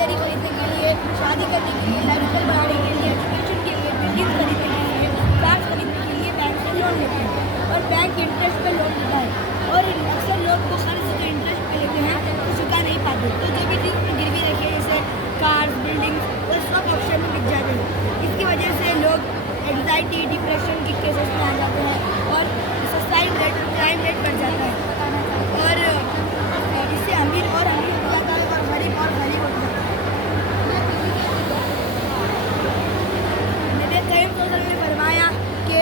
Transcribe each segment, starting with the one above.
Jewellery खरीदने के लिए, शादी करने के लिए, लाइफस्टाइल बढ़ाने के लिए, एजुकेशन के लिए, बिल्डिंग खरीदने के लिए, कार खरीदने के लिए बैंक से लोन लेते हैं और बैंक इंटरेस्ट पे लोन देता है। और अक्सर लोग को कर्ज जो इंटरेस्ट पे लेते हैं तो चुका नहीं पाते, तो जो भी गिरवी रखे जैसे कार, बिल्डिंग, वो सब ऑप्शन में बिक जाते हैं। इसकी वजह से लोग एंग्जाइटी, डिप्रेशन के केसेस में आ जाते हैं और सुसाइड रेट, क्राइम रेट बढ़ जाता है और इससे अमीर और अमीर हो जाता है और गरीब हो जाता है। मेरे कई सोशल ने फरमाया कि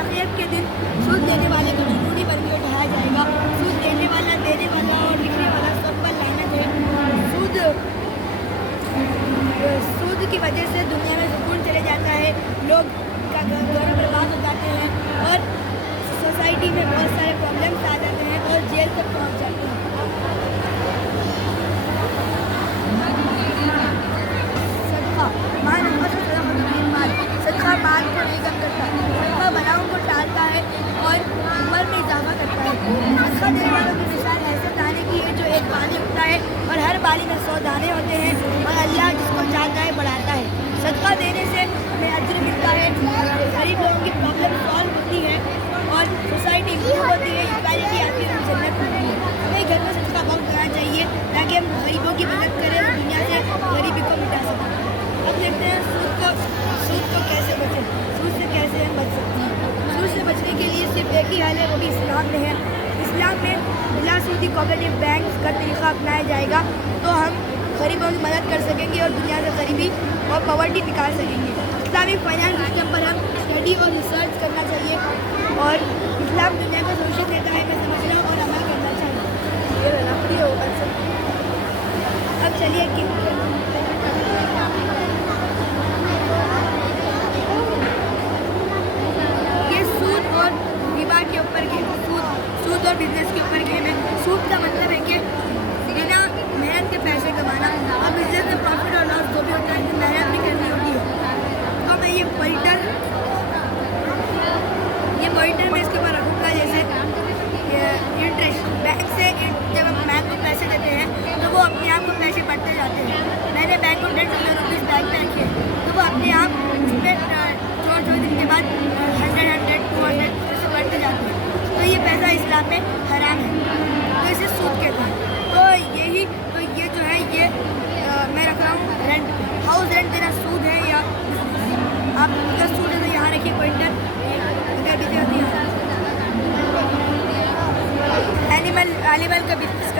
आखिरत के दिन सूद देने वाले को जुनूनी बन के उठाया जाएगा। सूद देने वाला, देने वाला और लिखने वाला सब पर लानत है। सूद की वजह से दुनिया में सुकून चले जाता है, लोग का घर बर्बाद हो जाते हैं और सोसाइटी में बहुत सारे प्रॉब्लम्स आ जाते हैं और जेल तक पहुंच जाते हैं। सदका माल को नहीं कम करता, सदका बनाओं को टालता है और उम्र में इजाफा करता है। सदका देने वालों की मिसाल ऐसे दाने की है जो एक बाली उगता है और हर बाली में 100 दाने होते हैं और अल्लाह जिसको चाहता है बढ़ाता है। सदका देने से हमें अज्र मिलता है, गरीब लोगों की प्रॉब्लम सॉल्व होती है और सोसाइटी इम्प्रूव होती है, इक्वालिटी आती है, जन्नत मिलती है। हमें घर में सदका वक्त देना चाहिए ताकि हम गरीबों की मदद करें और दुनिया से गरीबी को मिटा सकें। अब देखते हैं सूद को कैसे बचें, सूद से कैसे हम बच सकते हैं। सूद से बचने के लिए सिर्फ एक ही हल है, वो भी इस्लाम में है। इस्लाम में बिला सूदी कोऑपरेटिव बैंक का तरीका अपनाया जाएगा तो हम गरीबों की मदद कर सकेंगे और दुनिया से गरीबी और पॉवर्टी निकाल सकेंगे। इस्लामिक फाइनेंस सिस्टम पर हम स्टडी और रिसर्च करना चाहिए और इस्लाम दुनिया को सोशल देता है, मैं समझना और अमल करना चाहिए। ये रखी होगा सब। अब चलिए कि के ऊपर गेम, सूद और बिजनेस के ऊपर गेम है। सूद का मतलब है कि बिना मेहनत के पैसे कमाना और बिजनेस में प्रॉफिट और लॉस जो भी होता है तो मेहनत भी करनी होती है। तो मैं ये पॉइंटर मैं इसके ऊपर रखूँगा। जैसे इंटरेस्ट, बैंक से जब हम बैंक को पैसे देते हैं तो वो अपने आप को पैसे बढ़ते जाते हैं। मैंने बैंक को 100 रुपीज़ बैंक में रखे तो वो अपने आप उसमें थोड़े दिन के बाद 100, 200 बढ़ते जाते हैं। तो ये पैसा इस्लाम में हराम है, तो इसे सूद कहते हैं। तो ये जो है ये मैं रख रहा हूँ रेंट, हाउस रेंट देना सूद है या आप अगर सूद है तो यहाँ रखिए पॉइंटर। एनिमल का बिजनेस